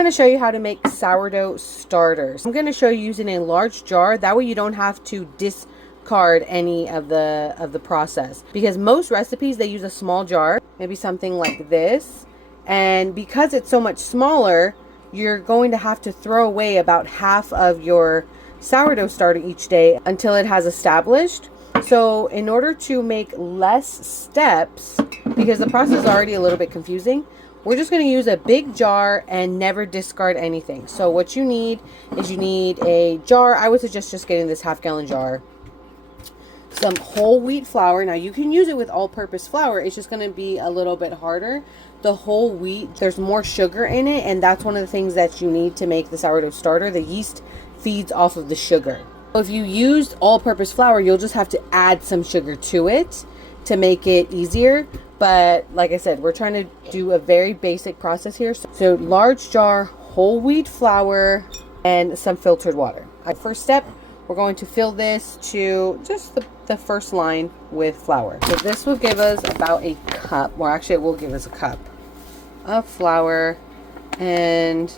going to show you how to make sourdough starters. I'm going to show you using a large jar. That way you don't have to discard any of the process, because most recipes they use a small jar, maybe something like this, and because it's so much smaller, you're going to have to throw away about half of your sourdough starter each day until it has established. So in order to make less steps, because the process is already a little bit confusing, we're just going to use a big jar and never discard anything. So what you need is you need a jar. I would suggest just getting this half-gallon jar. Some whole wheat flour. Now you can use it with all-purpose flour. It's just going to be a little bit harder. The whole wheat, there's more sugar in it, and that's one of the things that you need to make the sourdough starter. The yeast feeds off of the sugar. So if you used all-purpose flour, you'll just have to add some sugar to it to make it easier. But like I said, we're trying to do a very basic process here. So large jar, whole wheat flour, and some filtered water. First step, we're going to fill this to just the first line with flour. So this will give us about a cup, or actually it will give us a cup of flour. And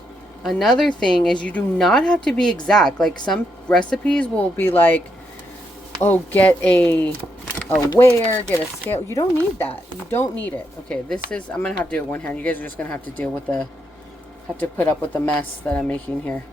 another thing is you do not have to be exact. Like some recipes will be like, oh, get a weigher, get a scale. You don't need that. You don't need it. Okay, this is, I'm gonna have to do it one hand. You guys are just gonna have to deal with have to put up with the mess that I'm making here.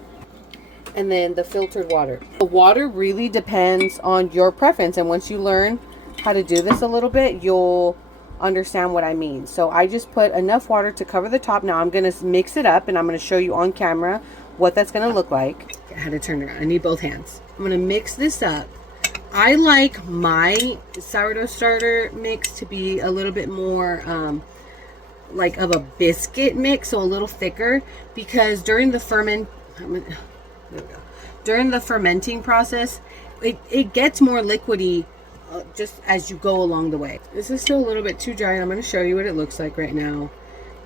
And then the filtered water. The water really depends on your preference, and once you learn how to do this a little bit, you'll understand what I mean. So I just put enough water to cover the top. Now I'm gonna mix it up, and I'm gonna show you on camera what that's gonna look like. I had to turn it around. I need both hands. I'm gonna mix this up. I like my sourdough starter mix to be a little bit more like of a biscuit mix, so a little thicker, because during the fermenting process, it gets more liquidy just as you go along the way. This is still a little bit too dry, and I'm going to show you what it looks like right now.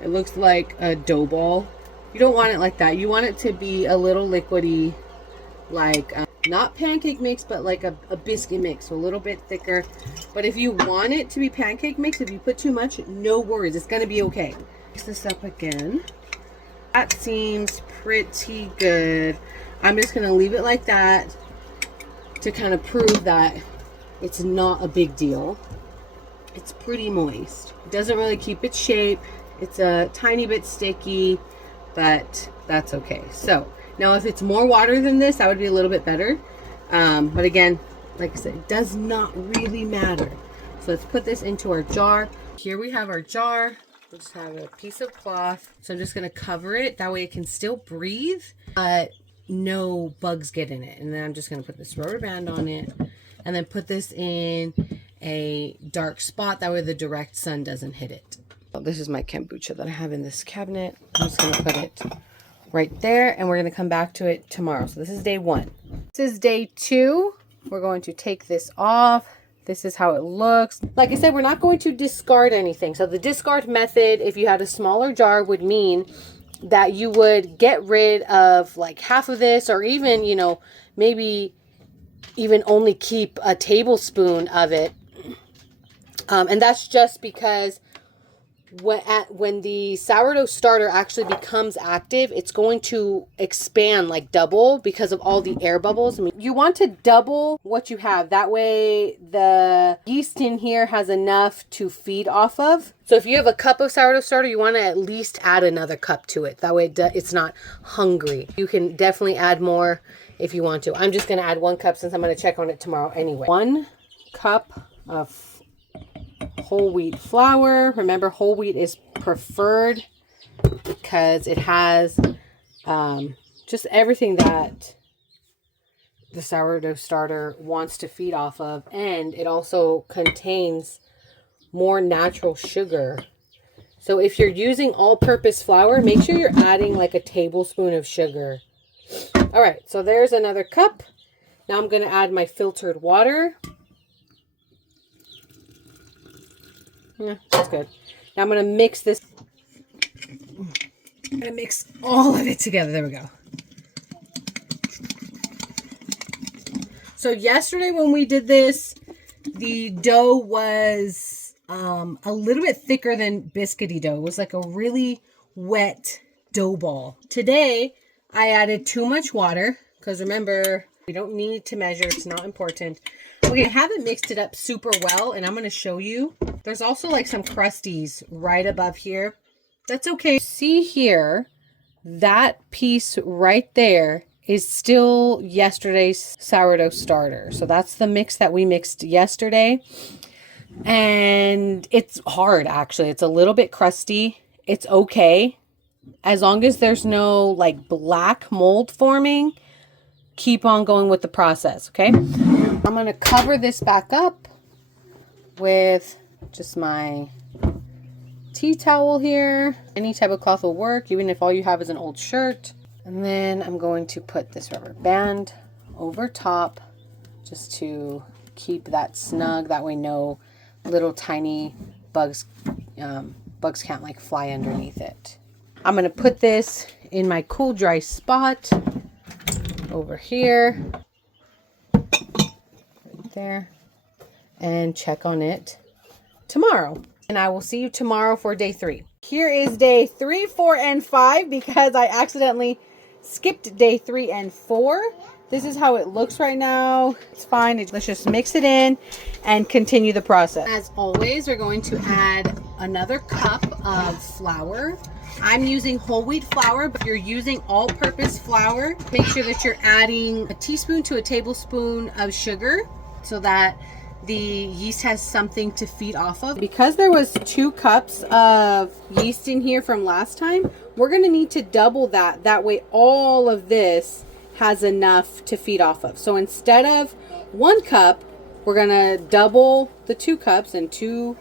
It looks like a dough ball. You don't want it like that. You want it to be a little liquidy, like not pancake mix, but like a biscuit mix, so a little bit thicker. But if you want it to be pancake mix, if you put too much, no worries, it's going to be okay. Mix this up again. That seems pretty good. I'm just going to leave it like that to kind of prove that it's not a big deal. It's pretty moist. It doesn't really keep its shape. It's a tiny bit sticky, but that's okay. So now if it's more water than this, that would be a little bit better. But again, like I said, it does not really matter. So let's put this into our jar. Here we have our jar. We'll just have a piece of cloth. So I'm just going to cover it. That way it can still breathe, but no bugs get in it. And then I'm just going to put this rubber band on it and then put this in a dark spot. That way the direct sun doesn't hit it. This is my kombucha that I have in this cabinet. I'm just going to put it right there, and we're going to come back to it tomorrow. So this is day 1. This is day 2. We're going to take this off. This is how it looks. Like I said, we're not going to discard anything. So the discard method, if you had a smaller jar, would mean that you would get rid of like half of this, or even, you know, maybe even only keep a tablespoon of it. And that's just because when the sourdough starter actually becomes active, it's going to expand like double because of all the air bubbles. I mean, you want to double what you have. That way the yeast in here has enough to feed off of. So if you have a cup of sourdough starter, you want to at least add another cup to it. That way it's not hungry. You can definitely add more if you want to. I'm just going to add 1 cup since I'm going to check on it tomorrow anyway. 1 cup of whole wheat flour. Remember, whole wheat is preferred because it has just everything that the sourdough starter wants to feed off of, and it also contains more natural sugar. So if you're using all-purpose flour, make sure you're adding like a tablespoon of sugar. All right, so there's another cup. Now I'm going to add my filtered water. Yeah, that's good. Now I'm going to mix this. I'm going to mix all of it together. There we go. So yesterday when we did this, the dough was a little bit thicker than biscuity dough. It was like a really wet dough ball. Today, I added too much water because remember, we don't need to measure. It's not important. Okay, I haven't mixed it up super well, and I'm going to show you. There's also like some crusties right above here. That's okay. See here, that piece right there is still yesterday's sourdough starter. So that's the mix that we mixed yesterday. And it's hard, actually. It's a little bit crusty. It's okay. As long as there's no like black mold forming, keep on going with the process, okay? I'm going to cover this back up with just my tea towel here. Any type of cloth will work, even if all you have is an old shirt. And then I'm going to put this rubber band over top just to keep that snug. That way no little tiny bugs can't like fly underneath it. I'm going to put this in my cool dry spot over here, right there, and check on it tomorrow. And I will see you tomorrow for day 3. Here is day 3, 4, and 5 because I accidentally skipped day 3 and 4. This is how it looks right now. It's fine. Let's just mix it in and continue the process. As always, we're going to add another cup of flour. I'm using whole wheat flour, but if you're using all-purpose flour, make sure that you're adding a teaspoon to a tablespoon of sugar so that the yeast has something to feed off of. Because there was 2 cups of yeast in here from last time, we're going to need to double that. That way all of this has enough to feed off of. So instead of 1 cup, we're going to double the 2 cups, and 2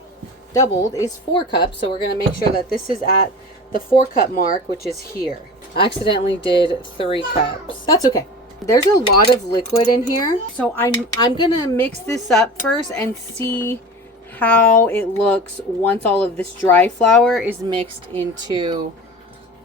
doubled is 4 cups. So we're going to make sure that this is at the 4 cup mark, which is here. I accidentally did 3 cups. That's okay. There's a lot of liquid in here. So I'm going to mix this up first and see how it looks once all of this dry flour is mixed into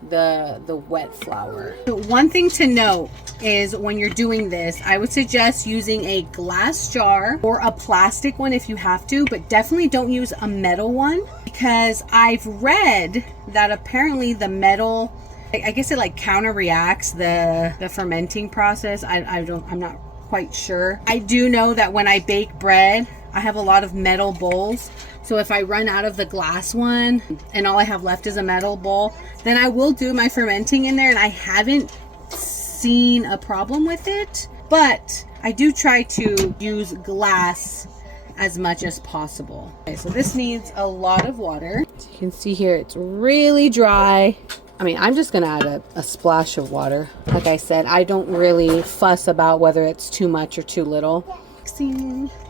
the wet flour. So one thing to note is when you're doing this, I would suggest using a glass jar or a plastic one if you have to, but definitely don't use a metal one because I've read that apparently the metal, I guess it like counter reacts the fermenting process. I'm not quite sure. I do know that when I bake bread, I have a lot of metal bowls. So if I run out of the glass one and all I have left is a metal bowl, then I will do my fermenting in there, and I haven't seen a problem with it. But I do try to use glass as much as possible. Okay, so this needs a lot of water. As you can see here, it's really dry. I mean, I'm just gonna add a splash of water. Like I said, I don't really fuss about whether it's too much or too little.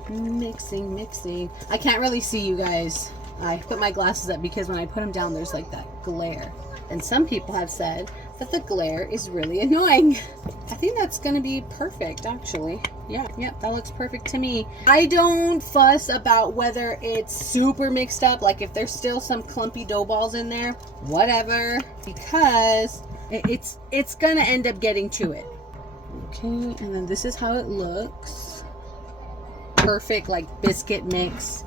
Mixing. I can't really see you guys. I put my glasses up because when I put them down, there's like that glare. And some people have said that the glare is really annoying. I think that's gonna be perfect, actually. Yeah, that looks perfect to me. I don't fuss about whether it's super mixed up, like if there's still some clumpy dough balls in there, whatever, because it's gonna end up getting to it. Okay, and then this is how it looks. Perfect, like biscuit mix.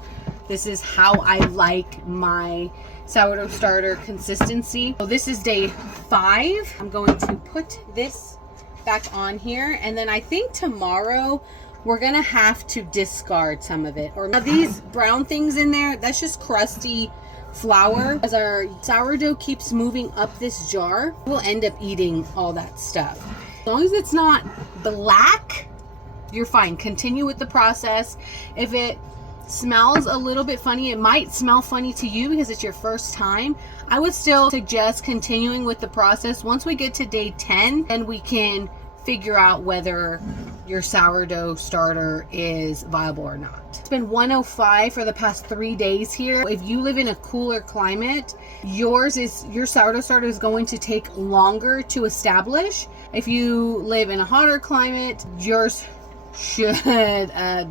This is how I like my sourdough starter consistency. So this is day 5. I'm going to put this back on here, and then I think tomorrow we're gonna have to discard some of it. Or now these brown things in there, that's just crusty flour. As our sourdough keeps moving up this jar, we'll end up eating all that stuff. As long as it's not black, you're fine. Continue with the process. If it smells a little bit funny, it might smell funny to you because it's your first time. I would still suggest continuing with the process. Once we get to day 10, then we can figure out whether your sourdough starter is viable or not. It's been 105 for the past 3 days here. If you live in a cooler climate, your sourdough starter is going to take longer to establish. If you live in a hotter climate, yours should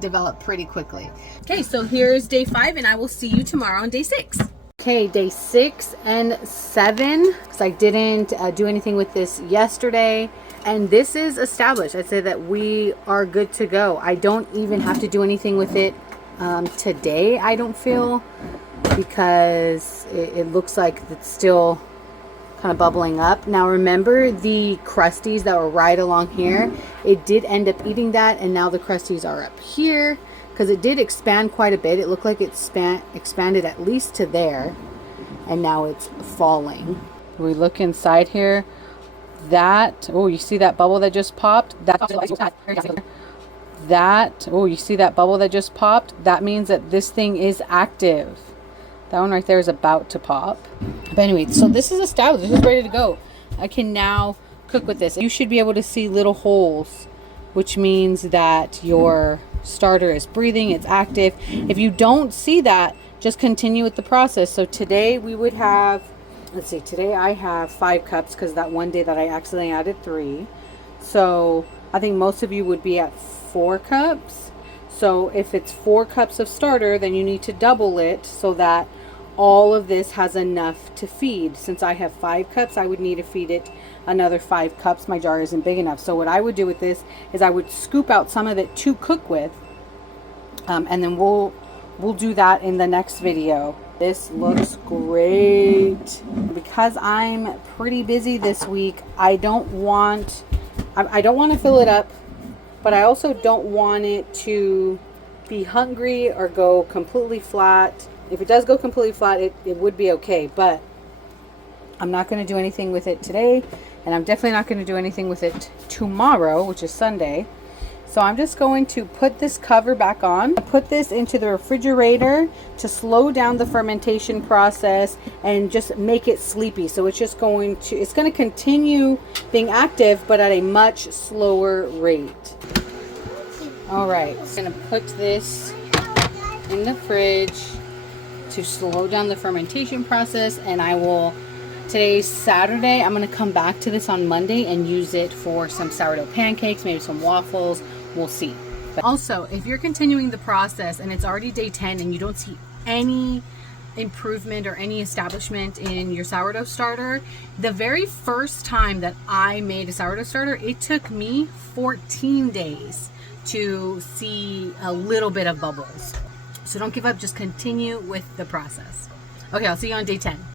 develop pretty quickly. Okay, so here's day 5, and I will see you tomorrow on day 6. Okay, day 6 and 7, because I didn't do anything with this yesterday, and this is established. I'd say that we are good to go. I don't even have to do anything with it today, I don't feel, because it looks like it's still kind of bubbling up. Now remember the crusties that were right along here, it did end up eating that, and now the crusties are up here because it did expand quite a bit. It looked like it expanded at least to there, and now it's falling. We look inside here, that, oh, you see that bubble that just popped? Oh, you see that bubble that just popped? That means that this thing is active. That one right there is about to pop. But anyway, so this is established. This is ready to go. I can now cook with this. You should be able to see little holes, which means that your starter is breathing, it's active. If you don't see that, just continue with the process. So today we would have, let's see, today I have 5 cups because that one day that I accidentally added 3. So I think most of you would be at 4 cups. So if it's 4 cups of starter, then you need to double it so that all of this has enough to feed. Since I have 5 cups, I would need to feed it another 5 cups. My jar isn't big enough. So what I would do with this is I would scoop out some of it to cook with, and then we'll do that in the next video. This looks great. Because I'm pretty busy this week, I don't want to fill it up, but I also don't want it to be hungry or go completely flat. If it does go completely flat, it would be okay, but I'm not going to do anything with it today, and I'm definitely not going to do anything with it tomorrow, which is Sunday. So I'm just going to put this cover back on, put this into the refrigerator to slow down the fermentation process and just make it sleepy. So it's just going to continue being active, but at a much slower rate. All right, I'm going to put this in the fridge to slow down the fermentation process, and I will, today's Saturday, I'm going to come back to this on Monday and use it for some sourdough pancakes, maybe some waffles. We'll see. But also, if you're continuing the process and it's already day 10 and you don't see any improvement or any establishment in your sourdough starter, the very first time that I made a sourdough starter, it took me 14 days to see a little bit of bubbles. So don't give up, just continue with the process. Okay, I'll see you on day 10.